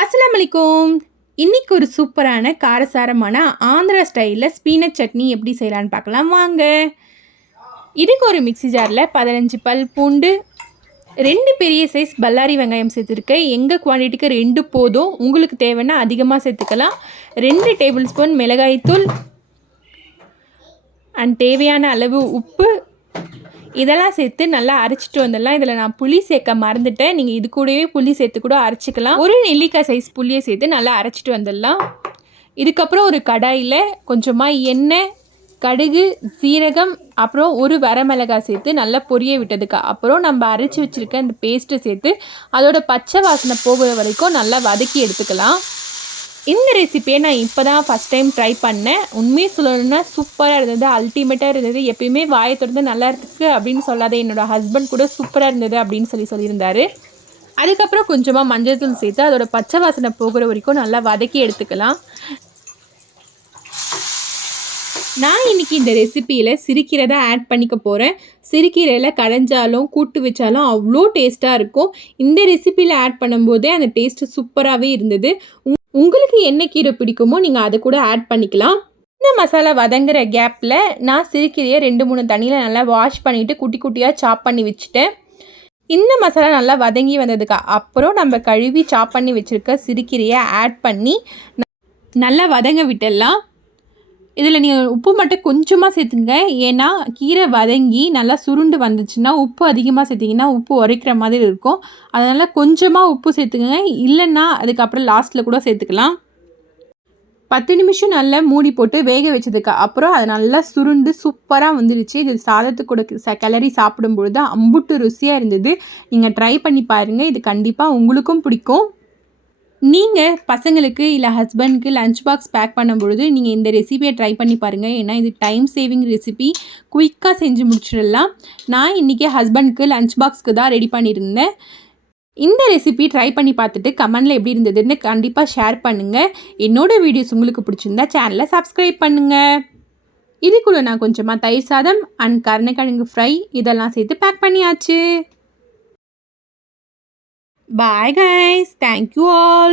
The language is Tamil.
அஸ்ஸலாமு அலைக்கும். இன்னைக்கு ஒரு சூப்பரான காரசாரமான ஆந்திரா ஸ்டைலில் ஸ்பீனட் சட்னி எப்படி செய்யலான்னு பார்க்கலாம் வாங்க. இதுக்கு ஒரு மிக்ஸி ஜாரில் 15 பல் பூண்டு, 2 பெரிய சைஸ் பல்லாரி வெங்காயம் சேர்த்துருக்கேன். எங்கள் குவான்டிட்டிக்கு 2 போதும், உங்களுக்கு தேவைன்னா அதிகமாக சேர்த்துக்கலாம். 2 டேபிள் ஸ்பூன் மிளகாய்த்தூள் அண்ட் தேவையான அளவு உப்பு இதெல்லாம் சேர்த்து நல்லா அரைச்சிட்டு வந்துடலாம். இதில் நான் புளி சேர்க்க மறந்துட்டேன், நீங்கள் இது கூடவே புளி சேர்த்து கூட அரைச்சிக்கலாம். ஒரு நெல்லிக்காய் சைஸ் புளியை சேர்த்து நல்லா அரைச்சிட்டு வந்துடலாம். இதுக்கப்புறம் ஒரு கடாயில் கொஞ்சமாக எண்ணெய், கடுகு, சீரகம், அப்புறம் ஒரு வரமிளகாய் சேர்த்து நல்லா பொரிய விட்டதுக்கு அப்புறம் நம்ம அரைச்சி வச்சுருக்க இந்த பேஸ்ட்டை சேர்த்து அதோட பச்சை வாசனை போகிற வரைக்கும் நல்லா வதக்கி எடுத்துக்கலாம். இந்த ரெசிப்பியை நான் இப்போ தான் ஃபஸ்ட் டைம் ட்ரை பண்ணேன். உண்மையை சொல்லணுன்னா சூப்பராக இருந்தது, அல்டிமேட்டாக இருந்தது. எப்பயுமே வாயை திறந்து நல்லா இருக்குது அப்படின்னு சொல்லாத என்னோடய ஹஸ்பண்ட் கூட சூப்பராக இருந்தது அப்படின்னு சொல்லியிருந்தார். அதுக்கப்புறம் கொஞ்சமாக மஞ்சள் தூள் சேர்த்து அதோட பச்சை வாசனை போகிற வரைக்கும் நல்லா வதக்கி எடுத்துக்கலாம். நான் இன்றைக்கி இந்த ரெசிப்பியில் சிறுகீரை ஆட் பண்ணிக்க போகிறேன். சிறுகீரையில் கடைஞ்சாலும் கூட்டு வச்சாலும் அவ்வளோ டேஸ்ட்டாக இருக்கும். இந்த ரெசிப்பியில் ஆட் பண்ணும்போதே அந்த டேஸ்ட்டு சூப்பராகவே இருந்தது. உங்களுக்கு என்ன கீரை பிடிக்குமோ நீங்கள் அதை கூட ஆட் பண்ணிக்கலாம். இந்த மசாலா வதங்குற கேப்பில் நான் சிறுகீரையை 2-3 தண்ணியில் நல்லா வாஷ் பண்ணிவிட்டு குட்டி குட்டியாக சாப் பண்ணி வச்சுட்டேன். இந்த மசாலா நல்லா வதங்கி வந்ததுக்கு அப்புறம் நம்ம கழுவி சாப் பண்ணி வச்சுருக்க சிறுகீரையை ஆட் பண்ணி நல்லா வதங்க விட்டுடலாம். இதில் நீங்கள் உப்பு மட்டும் கொஞ்சமாக சேர்த்துங்க, ஏன்னா கீரை வதங்கி நல்லா சுருண்டு வந்துச்சுன்னா உப்பு அதிகமாக சேர்த்திங்கன்னா உப்பு உரைக்கிற மாதிரி இருக்கும். அதனால் கொஞ்சமாக உப்பு சேர்த்துக்கங்க, இல்லைன்னா அதுக்கப்புறம் லாஸ்ட்டில் கூட சேர்த்துக்கலாம். 10 நிமிஷம் நல்லா மூடி போட்டு வேக வச்சதுக்கு அப்புறம் அது நல்லா சுருண்டு சூப்பராக வந்துருச்சு. இது சாதத்துக்கு கூட கிளறி சாப்பிடும்பொழுது அம்புட்டு ருசியாக இருந்தது. நீங்கள் ட்ரை பண்ணி பாருங்கள், இது கண்டிப்பாக உங்களுக்கும் பிடிக்கும். நீங்கள் பசங்களுக்கு இல்லை ஹஸ்பண்ட்க்கு லஞ்ச் பாக்ஸ் பேக் பண்ணும்பொழுது நீங்கள் இந்த ரெசிபியை ட்ரை பண்ணி பாருங்கள். ஏன்னா இது டைம் சேவிங் ரெசிபி, குயிக்காக செஞ்சு முடிச்சிடலாம். நான் இன்றைக்கி ஹஸ்பண்ட்க்கு லஞ்ச் பாக்ஸ்க்கு தான் ரெடி பண்ணியிருந்தேன். இந்த ரெசிபி ட்ரை பண்ணி பார்த்துட்டு கமெண்டில் எப்படி இருந்ததுன்னு கண்டிப்பாக ஷேர் பண்ணுங்கள். என்னோடய வீடியோஸ் உங்களுக்கு பிடிச்சிருந்தா சேனலை சப்ஸ்கிரைப் பண்ணுங்கள். இது கூட நான் கொஞ்சமாக தயிர் சாதம் அண்ட் கருணைக்கிழங்கு ஃப்ரை இதெல்லாம் சேர்த்து பேக் பண்ணியாச்சு. Bye guys, thank you all.